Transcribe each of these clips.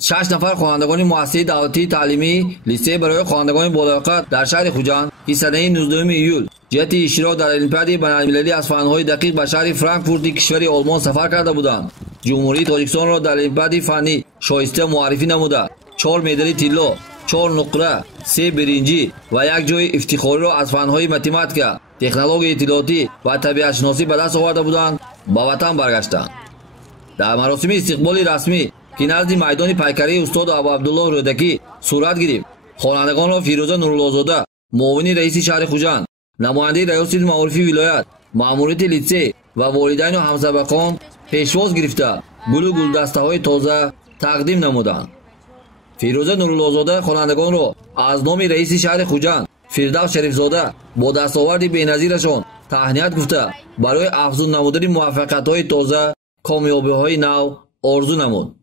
6 نفر خوانندگان مؤسسه دولتی تعلیمی لیسه برای خوانندگان بالاقدر در شهر خوجند که سده 19 ایول جهت اشتراک در المپیاد بین‌المللی از فن‌های دقیق به شهر فرانکفورت کشور آلمان سفر کرده بودند. جمهوری تاجیکستان را در المپیاد فنی شایسته معرفی نموده 4 مدال طلا، 4 نقره، 3 برنجی و یک جای افتخاری را از فن‌های متماتیک، تکنولوژی اطلاعاتی و طبیعت شناسی به دست آورده بودند به وطن برگشتند. در مراسم استقبال رسمی که نزد میدان پیکری استاد ابو عبدالله رودکی صورت گرفت، خوانندگان را فیروزه نورالله‌زاده، معاون رئیس شهر خوجند، نماینده ریاست معارفی ولایت، مأموریت لیسه و والدین و همسبقان پیشواز گرفته گل و گلدسته‌های تازه تقدیم نمودند. فیروزه نورالله‌زاده خوانندگان را از نام رئیس شهر خوجند فردوس شریفزاده با دستاورد بی‌نظیرشان تهنیت گفته برای افزون نمودن موفقیت‌های تازه کامیابی‌های نو آرزو نمود.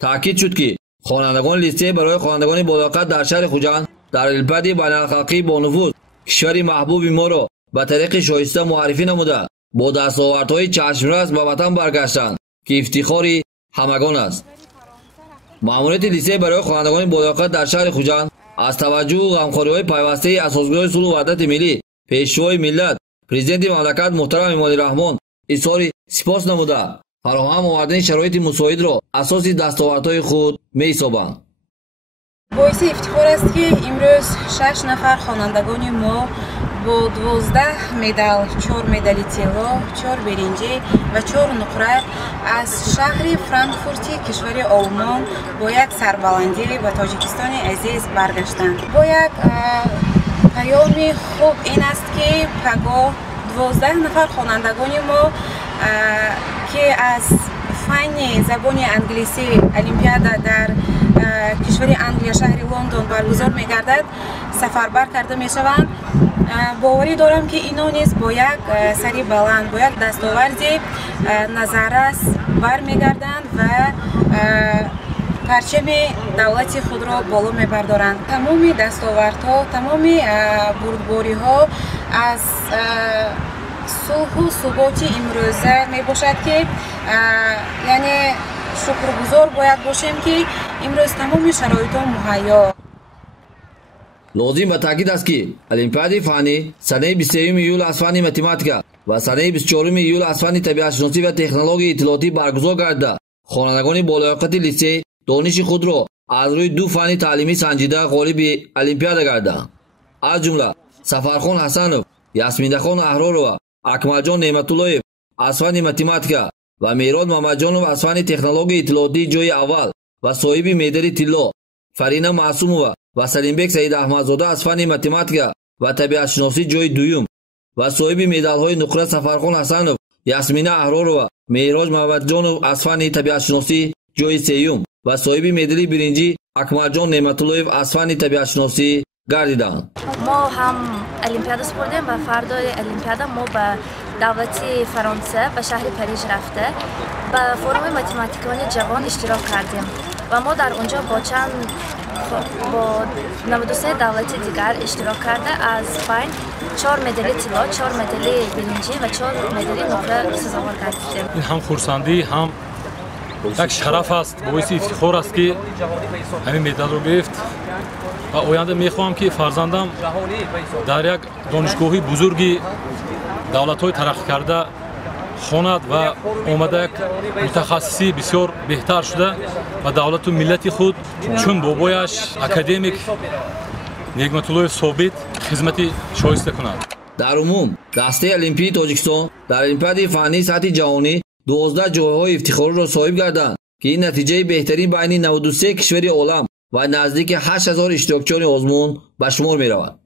تأکید شد که خوانندگان لیسته برای خوانندگان بالاقدر در شهر خوجند در المپیاد بین‌الخلقی با نفوذ کشور محبوب ما را به طریق شایسته معرفی نموده با دستاوردهای چشمرس به وطن برگشتند که افتخاری همگان است. مأموریت لیسه برای خوانندگان بالاقدر در شهر خوجند از توجه و غمخوری‌های پیوسته اساسگاه صلح و وحدت ملی پیشوای ملت پرزیدنت مملکت محترم امامی رحمان اظهار سپاس نموده فراهم آوردن شرایط مساعد را اساس دستاوردهای خود می‌سازند. باعث افتخار است که امروز 6 نفر خوانندگان ما با 12 مدال، 4 مدال طلا، 4 برنجی و 4 نقره از شهر فرانکفورت کشور آلمان با یک سربلندی و تاجیکستان عزیز برگشتند. با یک پیام خوب این است که پگاه 12 نفر خوانندگان ما که از فن زبان انگلیسی المپیاد در کشور انگلیا شهر لندن برگزار می‌گردد سفربر کرده می‌شوند. باوری دارم که اینا نیز با یک سری بلند با یک دستاوردی نظررس برمیگردند و پرچم دولت خود را بالا میبردارند. تمام دستاوردها، تمام بردباری‌ها از صلح و ثبات امروزه می باشد که یعنی شکرگزار باید باشیم که امروز تمام شرایط مهیا. لازم به تاکید است که المپیاد فنی سده 23 ایول از فن متماتیک و سده 24 ایول از فن طبیعت شناسی و تکنولوژی اطلاعاتی برگزار گردیده خوانندگان بالاقدر لیسه دانش خود را از روی 2 فن تعلیمی سنجیده غالب المپیاد گردیدند. از جمله سفرخان حسنов، یاسمین‌خان احرارова، اکملجان نعمت‌اللهیف از فن متماتیک و میراد محمدجانov از فن تکنولوژی اطلاعاتی جای اول و صاحب مدال طلا، فرینه معصومова و سلیمبک سعید احمدزاده از فن متماتیک و طبیعت شناسی جای دوم و صاحب مدال‌های نقره سفرخان حسنov، یاسمینه احرارова، میراج محمدجانov از فن طبیعت شناسی جای سوم و صاحب مدال برنجی اکملجان نعمت‌اللهیف از فن طبیعت شناسی گردیدند. ما هم المپیاد سپردیم و فردای المپیاد ما به دولتی فرانسه به شهر پاریس رفته به فروم متماتیکان جوان اشتراک کردیم و ما در اونجا با 93 دولت دیگر اشتراک کرده از فن 4 مدال طلا، 4 مدال برنجی و 4 مدال نقره سزاوار گردیدیم. این هم خرسندی هم یک شرف است، باعث افتخار است که همین مدال رو گرفت و آینده میخواهم که فرزندم در یک دانشگاهی بزرگی دولت‌های ترقی کرده خواند و آمده یک متخصصی بسیار بهتر شده و دولت و ملت خود چون بابایش اکادمیک نعمت‌الله ثابت خدمتی شایسته کند. در عموم دسته المپیک تاجیکستان در المپیاد فنی سطح جهانی 12 جایهای افتخاری را صاحب گردند که این نتیجه بهترین بین 93 کشور عالم و نزدیک 8000 اشتراکچیان آزمون به شمار می رود.